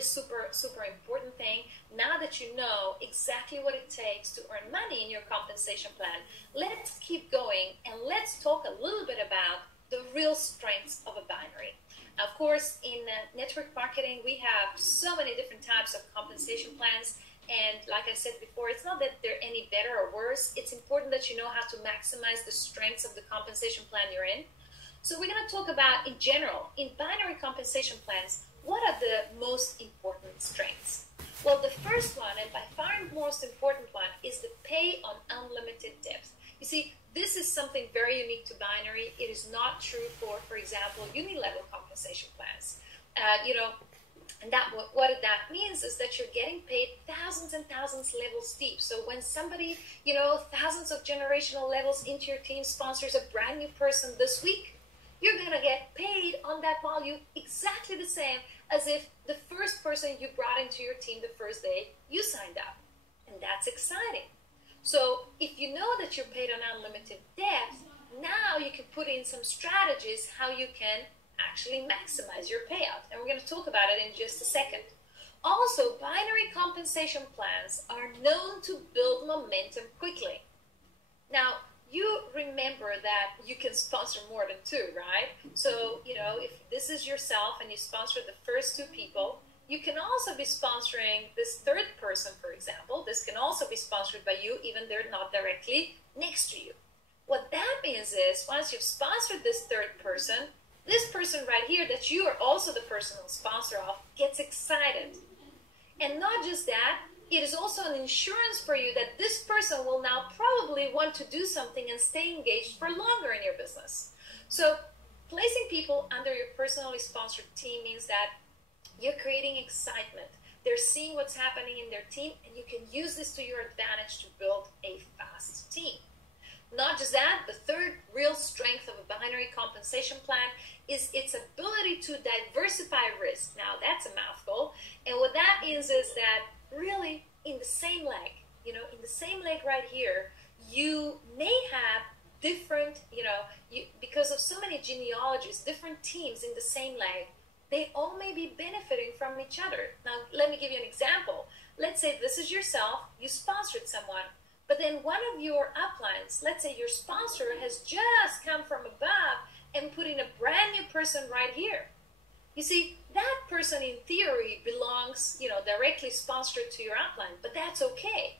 really super, super important thing. Now that you know exactly what it takes to earn money in your compensation plan, let's keep going and let's talk a little bit about the real strengths of a binary. Of course, in network marketing, we have so many different types of compensation plans. And like I said before, it's not that they're any better or worse. It's important that you know how to maximize the strengths of the compensation plan you're in. So we're going to talk about, in general, in binary compensation plans, what are the most important strengths? Well, the first one, and by far the most important one, is the pay on unlimited depth. You see, this is something very unique to binary. It is not true for example, uni-level compensation plans. And what that means is that you're getting paid thousands and thousands levels deep. So when somebody, thousands of generational levels into your team sponsors a brand new person this week, you're going to get paid on that value exactly the same as if the first person you brought into your team the first day you signed up. And that's exciting. So if you know that you're paid on unlimited depth, now you can put in some strategies how you can actually maximize your payout. And we're going to talk about it in just a second. Also, binary compensation plans are known to build momentum quickly. Now, you remember that you can sponsor more than two, right? So, if this is yourself and you sponsor the first two people, you can also be sponsoring this third person, for example. This can also be sponsored by you, even they're not directly next to you. What that means is, once you've sponsored this third person, this person right here that you are also the personal sponsor of gets excited. And not just that, it is also an insurance for you that this person will now probably want to do something and stay engaged for longer in your business. So placing people under your personally sponsored team means that you're creating excitement. They're seeing what's happening in their team, and you can use this to your advantage to build a fast team. Not just that, the third real strength of a binary compensation plan is its ability to diversify risk. Now, that's a mouthful. And what that means is that really in the same leg, in the same leg right here, you may have different, because of so many genealogies, different teams in the same leg, they all may be benefiting from each other. Now, let me give you an example. Let's say this is yourself, you sponsored someone, but then one of your uplines, let's say your sponsor has just come from above and put in a brand new person right here. You see, that person in theory belongs, directly sponsored to your upline, but that's okay.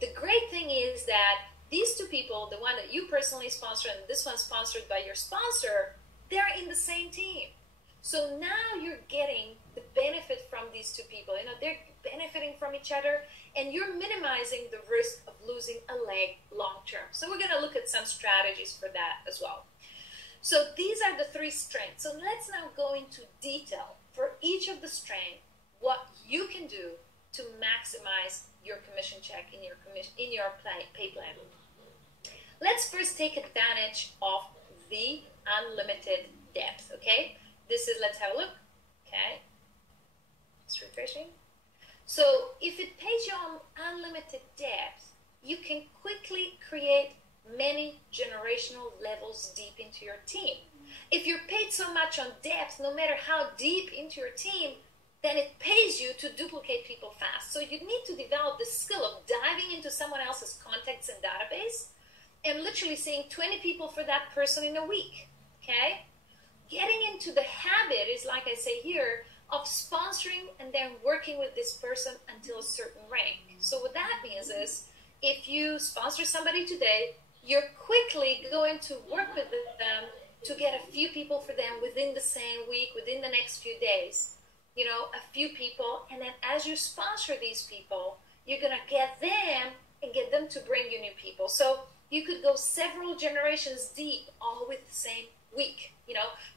The great thing is that these two people, the one that you personally sponsor and this one sponsored by your sponsor, they're in the same team. So now you're getting the benefit from these two people. They're benefiting from each other, and you're minimizing the risk of losing a leg long term. So we're going to look at some strategies for that as well. So these are the three strengths. So let's now go into detail for each of the strengths, what you can do to maximize your commission check in your pay plan. Let's first take advantage of the unlimited depth, okay? Let's have a look, okay? It's refreshing. So if it pays you on unlimited depth, you can quickly create many generational levels deep into your team. If you're paid so much on depth, no matter how deep into your team, then it pays you to duplicate people fast. So you need to develop the skill of diving into someone else's contacts and database and literally seeing 20 people for that person in a week, okay? Getting into the habit is, like I say here, of sponsoring and then working with this person until a certain rank. So what that means is, if you sponsor somebody today, you're quickly going to work with them to get a few people for them within the same week, within the next few days. A few people, and then as you sponsor these people, you're going to get them and get them to bring you new people. So you could go several generations deep, all with the same week.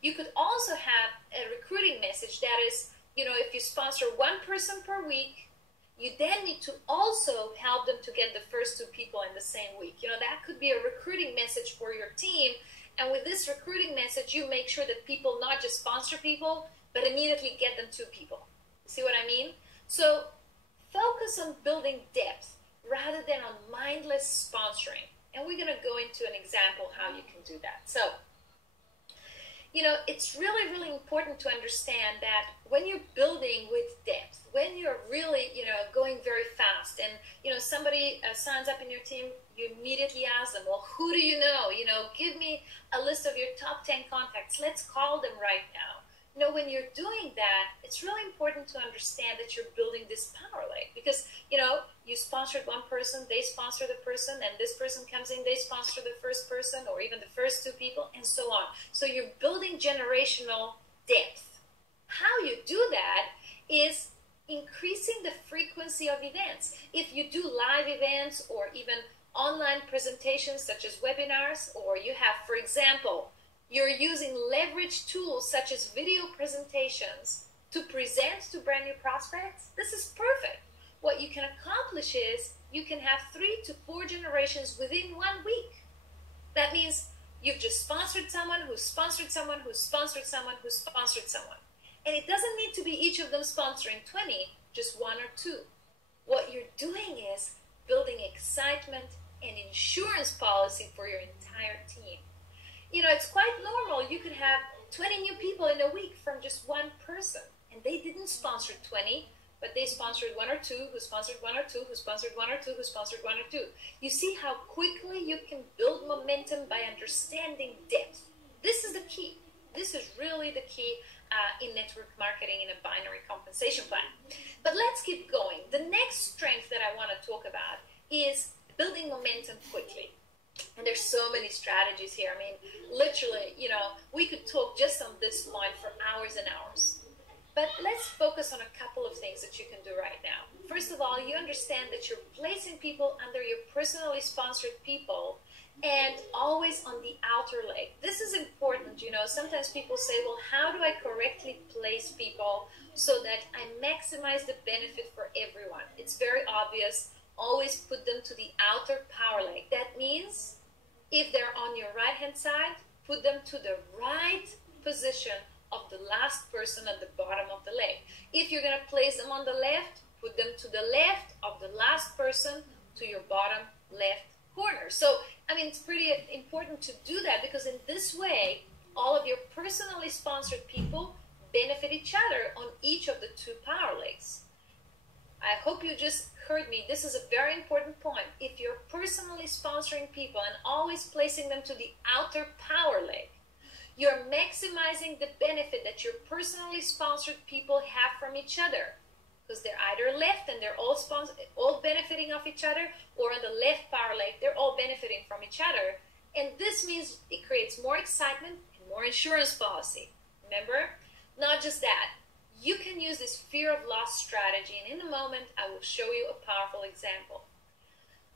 You could also have a recruiting message that is, if you sponsor one person per week, you then need to also help them to get the first two people in the same week. That could be a recruiting message for your team. And with this recruiting message, you make sure that people not just sponsor people, but immediately get them two people. See what I mean? So focus on building depth rather than on mindless sponsoring. And we're going to go into an example how you can do that. So you know, it's really, really important to understand that when you're building with depth, when you're really, you know, going very fast, and, you know, somebody signs up in your team, you immediately ask them, well, who do you know? You know, give me a list of your top 10 contacts. Let's call them right now. You know, when you're doing that, it's really important to understand that you're building this power lake, because, you know, you sponsored one person, they sponsor the person, and this person comes in, they sponsor the first person, or even the first two people, and so on. So you're building generational depth. How you do that is increasing the frequency of events. If you do live events or even online presentations such as webinars, or you have, for example, you're using leverage tools such as video presentations to present to brand new prospects, this is perfect. What you can accomplish is you can have 3 to 4 generations within 1 week. That means you've just sponsored someone who sponsored someone who sponsored someone who sponsored someone. And it doesn't need to be each of them sponsoring 20, just 1 or 2. What you're doing is building excitement and insurance policy for your entire team. You know, it's quite normal. You could have 20 new people in a week from just one person, and they didn't sponsor 20, but they sponsored 1 or 2, who sponsored 1 or 2, who sponsored 1 or 2, who sponsored 1 or 2. You see how quickly you can build momentum by understanding depth. This is the key. This is really the key in network marketing in a binary compensation plan. But let's keep going. The next strength that I want to talk about is building momentum quickly. And there's so many strategies here. I mean, literally, you know, we could talk just on this point for hours and hours. But let's focus on a couple of things that you can do right now. First of all, you understand that you're placing people under your personally sponsored people and always on the outer leg. This is important, you know. Sometimes people say, well, how do I correctly place people so that I maximize the benefit for everyone? It's very obvious. Always put them to the outer power leg. That means if they're on your right-hand side, put them to the right position of the last person at the bottom of the leg. If you're going to place them on the left, put them to the left of the last person to your bottom left corner. So, I mean, it's pretty important to do that, because in this way, all of your personally sponsored people benefit each other on each of the 2 power legs. I hope you just heard me. This is a very important point. If you're personally sponsoring people and always placing them to the outer power leg, you're maximizing the benefit that your personally sponsored people have from each other, because they're either left and they're all benefiting off each other, or on the left power leg, they're all benefiting from each other. And this means it creates more excitement and more insurance policy. Remember? Not just that. You can use this fear of loss strategy, and in a moment, I will show you a powerful example.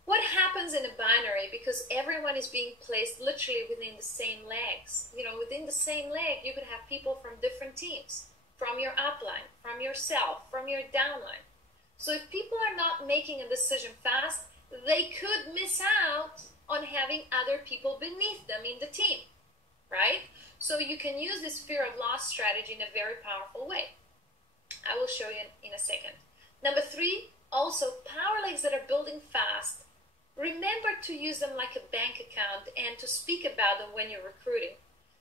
What happens in a binary, because everyone is being placed literally within the same legs. You know, within the same leg, you could have people from different teams, from your upline, from yourself, from your downline. So if people are not making a decision fast, they could miss out on having other people beneath them in the team, right? So you can use this fear of loss strategy in a very powerful way. I will show you in a second. Number 3, also power legs that are building fast. Remember to use them like a bank account and to speak about them when you're recruiting.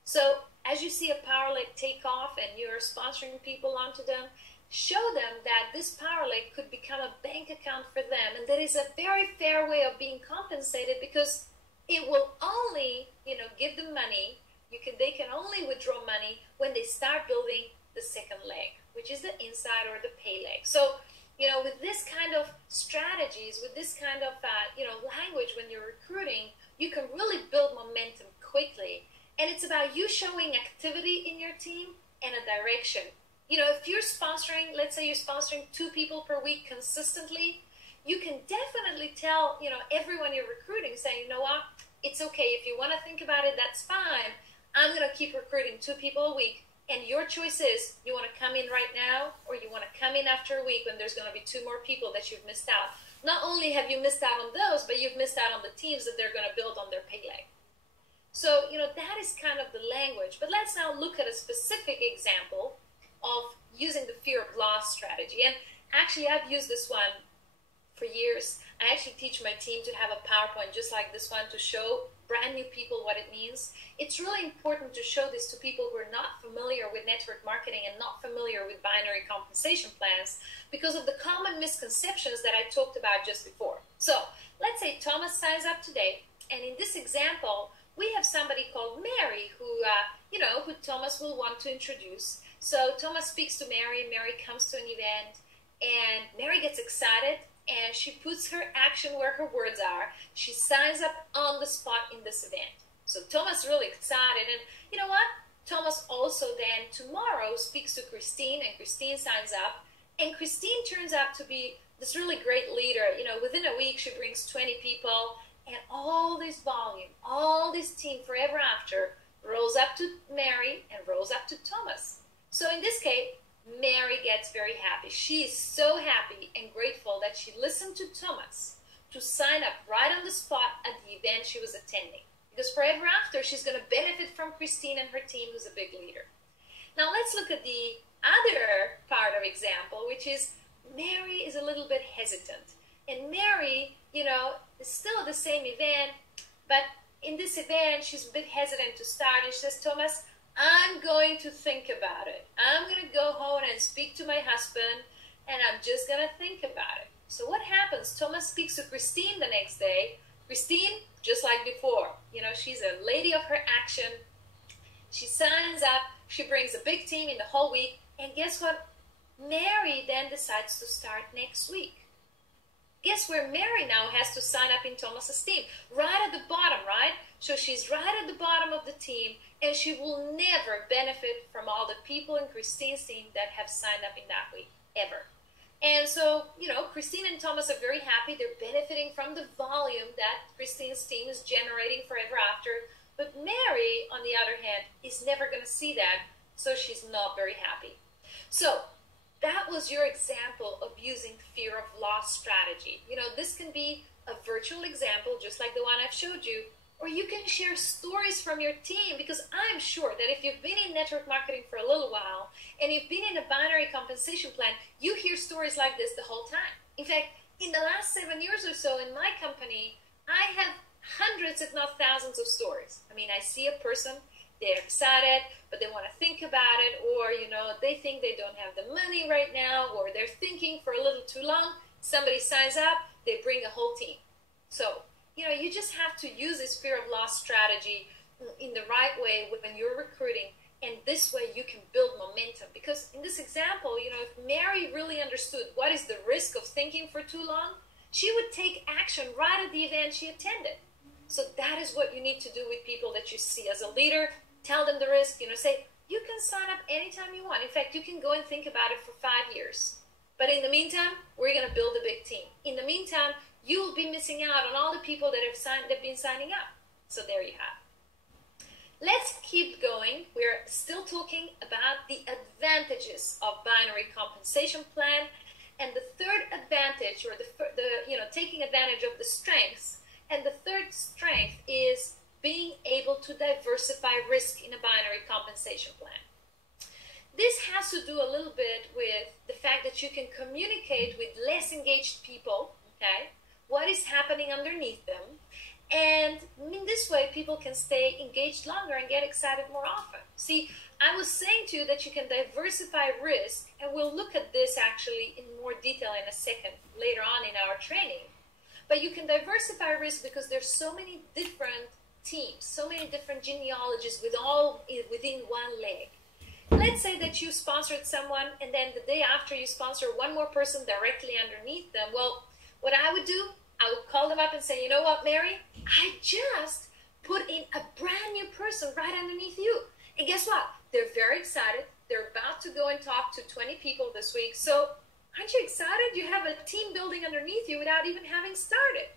So as you see a power leg take off and you're sponsoring people onto them, show them that this power leg could become a bank account for them, and that is a very fair way of being compensated, because it will only, you know, give them money. They can only withdraw money when they start building the second leg, which is the inside or the pay leg. So, you know, with this kind of strategies, with this kind of, you know, language when you're recruiting, you can really build momentum quickly. And it's about you showing activity in your team and a direction. You know, if you're sponsoring, let's say you're sponsoring 2 people per week consistently, you can definitely tell, you know, everyone you're recruiting, saying, you know what, it's okay. If you want to think about it, that's fine. I'm going to keep recruiting 2 people a week. And your choice is, you want to come in right now, or you want to come in after a week when there's going to be 2 more people that you've missed out. Not only have you missed out on those, but you've missed out on the teams that they're going to build on their pay leg. So, you know, that is kind of the language. But let's now look at a specific example of using the fear of loss strategy. And actually, I've used this one for years. I actually teach my team to have a PowerPoint just like this one to show brand new people what it means. It's really important to show this to people who are not familiar with network marketing and not familiar with binary compensation plans because of the common misconceptions that I talked about just before. So let's say Thomas signs up today, and in this example, we have somebody called Mary who, who Thomas will want to introduce. So Thomas speaks to Mary, Mary comes to an event, and Mary gets excited, and she puts her action where her words are. She signs up on the spot in this event. So Thomas is really excited, and you know what? Thomas also then tomorrow speaks to Christine, and Christine signs up, and Christine turns out to be this really great leader. Within a week she brings 20 people, and all this volume, all this team forever after rolls up to Mary and rolls up to Thomas. So in this case, Mary gets very happy. She is so happy and grateful that she listened to Thomas to sign up right on the spot at the event she was attending. Because forever after, she's going to benefit from Christine and her team, who's a big leader. Now let's look at the other part of example, which is Mary is a little bit hesitant. And Mary, is still at the same event, but in this event, she's a bit hesitant to start. And she says, Thomas, I'm going to think about it. I'm going to go home and speak to my husband, and I'm just going to think about it. So what happens? Thomas speaks to Christine the next day. Christine, just like before, she's a lady of her action. She signs up. She brings a big team in the whole week. And guess what? Mary then decides to start next week. Guess where Mary now has to sign up in Thomas's team? Right at the bottom, right? So she's right at the bottom of the team, and she will never benefit from all the people in Christine's team that have signed up in that week, ever. And so, Christine and Thomas are very happy. They're benefiting from the volume that Christine's team is generating forever after. But Mary, on the other hand, is never going to see that, so she's not very happy. So that was your example of using fear of loss strategy. This can be a virtual example, just like the one I've showed you, or you can share stories from your team, because I'm sure that if you've been in network marketing for a little while and you've been in a binary compensation plan, you hear stories like this the whole time. In fact, in the last 7 years or so in my company, I have hundreds, if not thousands of stories. I see a person, they're excited, but they want to think about it, or, they think they don't have the money right now, or they're thinking for a little too long. Somebody signs up, they bring a whole team. So, you just have to use this fear of loss strategy in the right way when you're recruiting, and this way you can build momentum. Because in this example, if Mary really understood what is the risk of thinking for too long, she would take action right at the event she attended. So that is what you need to do with people that you see as a leader. Tell them the risk, say, you can sign up anytime you want. In fact, you can go and think about it for 5 years. But in the meantime, we're going to build a big team. In the meantime, you will be missing out on all the people that have been signing up. So there you have. Let's keep going. We're still talking about the advantages of binary compensation plan. And the third advantage, or the taking advantage of the strengths. And the third strength is being able to diversify risk in a binary compensation plan. This has to do a little bit with the fact that you can communicate with less engaged people, okay? What is happening underneath them. And in this way, people can stay engaged longer and get excited more often. See, I was saying to you that you can diversify risk, and we'll look at this actually in more detail in a second, later on in our training. But you can diversify risk because there's so many different teams, so many different genealogies within one leg. Let's say that you sponsored someone, and then the day after you sponsor one more person directly underneath them. Well, what I would do, I would call them up and say, you know what, Mary? I just put in a brand new person right underneath you. And guess what? They're very excited. They're about to go and talk to 20 people this week. So aren't you excited? You have a team building underneath you without even having started.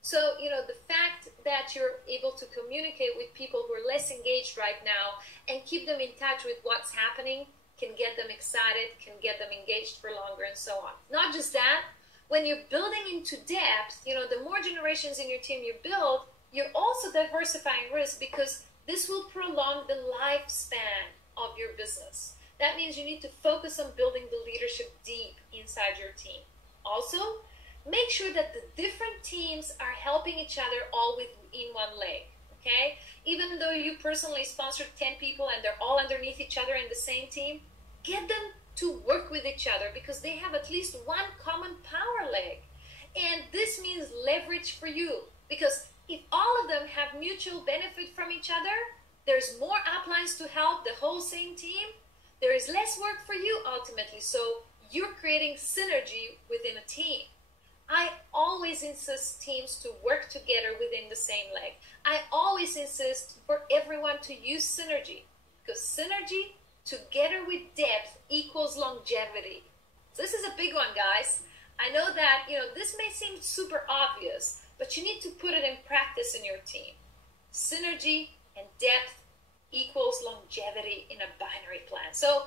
So, the fact that you're able to communicate with people who are less engaged right now and keep them in touch with what's happening can get them excited, can get them engaged for longer, and so on. Not just that, when you're building into depth, the more generations in your team you build, you're also diversifying risk, because this will prolong the lifespan of your business. That means you need to focus on building the leadership deep inside your team. Also, make sure that the different teams are helping each other all within one leg, okay? Even though you personally sponsored 10 people and they're all underneath each other in the same team, get them to work with each other because they have at least one common power leg. And this means leverage for you, because if all of them have mutual benefit from each other, there's more uplines to help the whole same team. There is less work for you ultimately, so you're creating synergy within a team. I always insist teams to work together within the same leg. I always insist for everyone to use synergy, because synergy together with depth equals longevity. So this is a big one, guys. I know that, this may seem super obvious, but you need to put it in practice in your team. Synergy and depth equals longevity in a binary plan. So